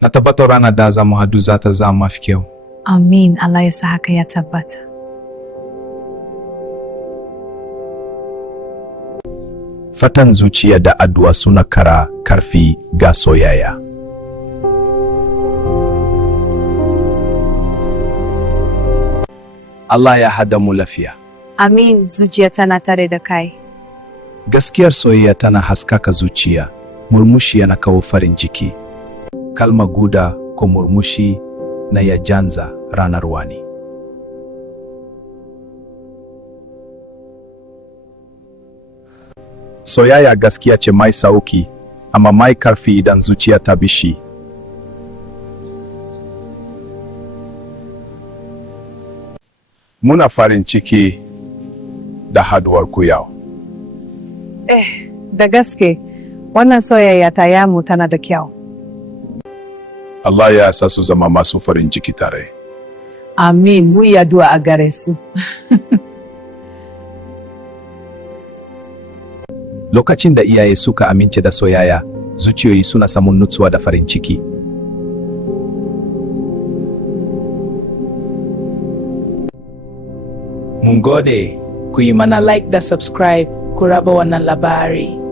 Na tabbatar ranar da za mu hadu za ta zama mafi kyau. Amin, Allah ya sa haka ya tabbata. Fatan zuciya da addu'a suna kara karfi ga soyayya. Allah ya hada mu lafiya. Amin, zuciya tana tare da kai. Gaskiyar soyayya tana haskaka zuciya, murmushi yana kawo farin ciki. Kalma guda ko murmushi na ya janza ranar wani. Soyayya gaskiya ce mai sauki, amma mai karfi idan zuciya ta bishi. Muna farin ciki da haduwar ku yau. Da gaske, wannan soyayya ta yamu tana da kyau. Allah ya sa su zama masu farin ciki tare. Amin, mu yi addu'a a gare su. Lokacin da iyaye suka amince da soyayya, zuciyoyi suna samun nutsuwa da farin ciki. Mun gode, ku yi mana like da subscribe, ku raba wannan labari.